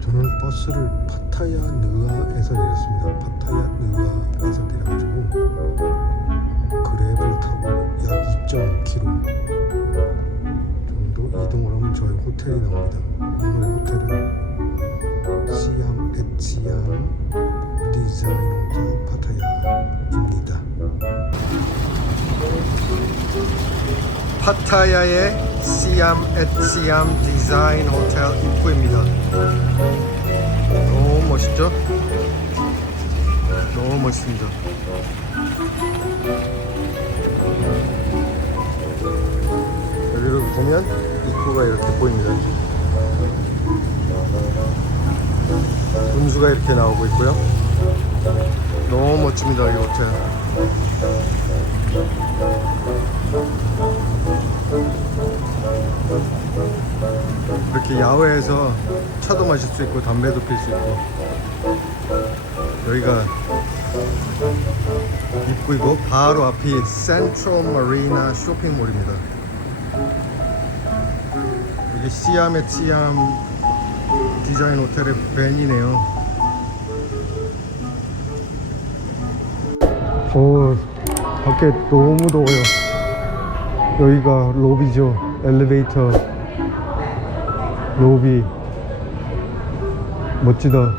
저는 버스를 파타야 느아에서 내렸습니다. 파타야 느아에서 내려가지고 그랩을 타고 약 2.5km 정도 이동을 하면 저희 호텔이 나옵니다. 오늘의 호텔은 시암 앳 시암 디자인 호텔 파타야입니다. 파타야의 시암 앳 시암 디자인 호텔 입구입니다. 너무 멋있죠? 너무 멋있습니다. 여기로 보면 입구가 이렇게 보입니다. 분수가 이렇게 나오고 있고요. 너무 멋집니다. 이 호텔. 이렇게 야외에서 차도 마실 수 있고 담배도 필 수 있고, 여기가 입구이고 바로 앞이 센트럴 마리나 쇼핑몰입니다. 이게 시암 앳 시암 디자인 호텔의 벤이네요. 오, 밖에 너무 더워요. 여기가 로비죠. 엘리베이터 로비. 멋지다.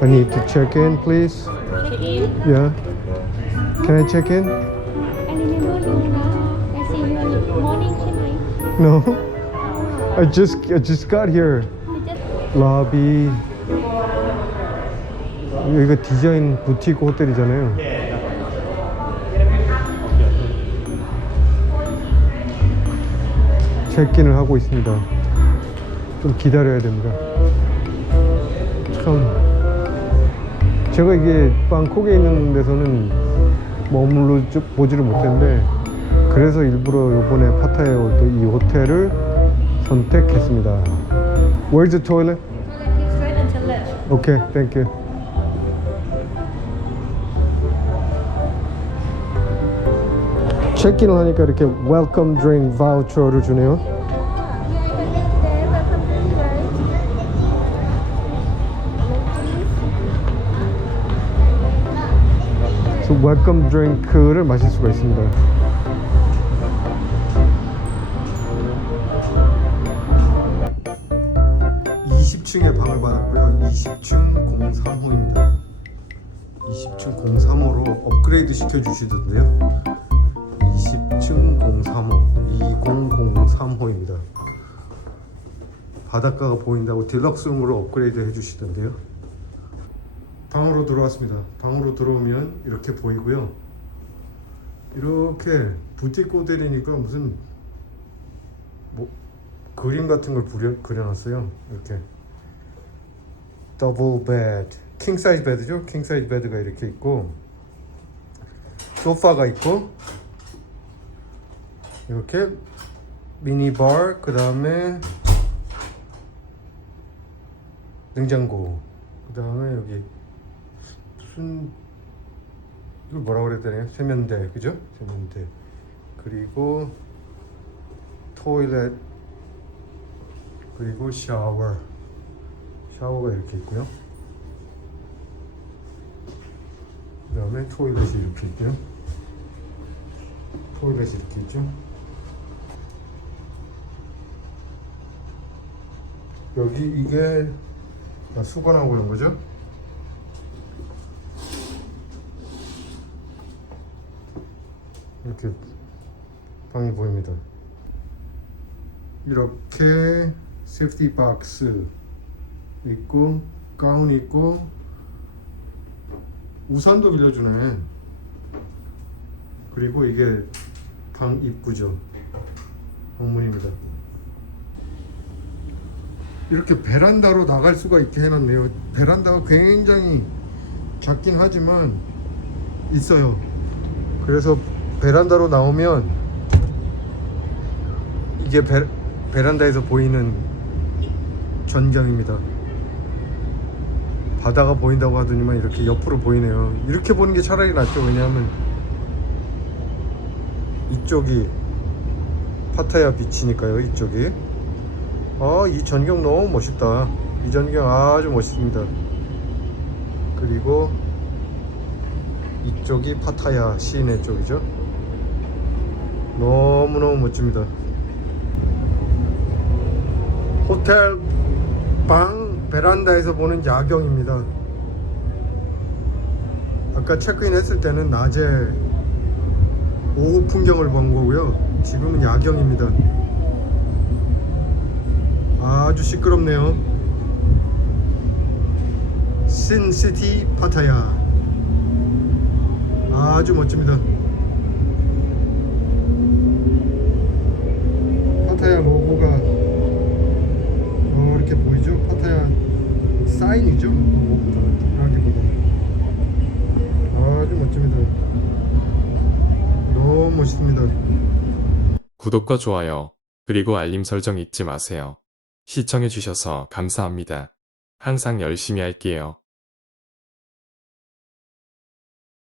I need to check in, please. Check in. Yeah. Can I check in? I remember you now. I see you morning, Chimay. No. I just got here. 라비. 여기가 디자인 부티크 호텔이잖아요. 체크인을 하고 있습니다. 좀 기다려야 됩니다. 참, 제가 이게 방콕에 있는 데서는 머물러 보지를 못했는데, 그래서 일부러 이번에 파타야에 올 때 이 호텔을 선택했습니다. Where's the toilet? Toilet is straight and to left. Okay, thank you. 체크인을 하니까 이렇게 웰컴 드링크 바우처를 주네요. 그래서 웰컴 드링크를 마실 수가 있습니다. (20층에) 방을 받았고요. 20층 03호입니다. 20층 03호로 업그레이드 시켜주시던데요. 20층 035 2003호입니다. 바닷가가 보인다고 딜럭스룸으로 업그레이드 해주시던데요. 방으로 들어왔습니다. 방으로 들어오면 이렇게 보이고요. 이렇게 부티크 호텔이니까 무슨 뭐 그림 같은 걸 그려놨어요. 이렇게 더블 베드, 킹 사이즈 베드죠. 킹 사이즈 베드가 이렇게 있고, 소파가 있고, 이렇게 미니바, 그 다음에 냉장고, 그 다음에 여기 무슨 이걸 뭐라고 그래야 되나요? 세면대, 그죠? 세면대. 그리고 토일렛, 그리고 샤워가 이렇게 있고요. 그 다음에 토일렛이 이렇게 있고요. 토일렛이 이렇게 있죠. 여기 이게 수건하고 있는 거죠. 이렇게 방이 보입니다. 이렇게 세프티 박스 있고, 가운 있고, 우산도 빌려주네. 그리고 이게 방 입구죠. 방문입니다. 이렇게 베란다로 나갈 수가 있게 해놨네요. 베란다가 굉장히 작긴 하지만 있어요. 그래서 베란다로 나오면 이게 베란다에서 보이는 전경입니다. 바다가 보인다고 하더니만 이렇게 옆으로 보이네요. 이렇게 보는 게 차라리 낫죠. 왜냐하면 이쪽이 파타야 비치니까요, 이쪽이. 이 전경 너무 멋있다. 이 전경 아주 멋있습니다. 그리고 이쪽이 파타야 시내 쪽이죠. 너무너무 멋집니다. 호텔 방 베란다에서 보는 야경입니다. 아까 체크인 했을 때는 낮에 오후 풍경을 본 거고요. 지금은 야경입니다. 아주 시끄럽네요. 신시티 파타야. 아주 멋집니다. 파타야 로고가 이렇게 보이죠? 파타야 사인이죠? 로고라기보다 아주 멋집니다. 너무 멋있습니다. 구독과 좋아요, 그리고 알림 설정 잊지 마세요. 시청해주셔서 감사합니다. 항상 열심히 할게요.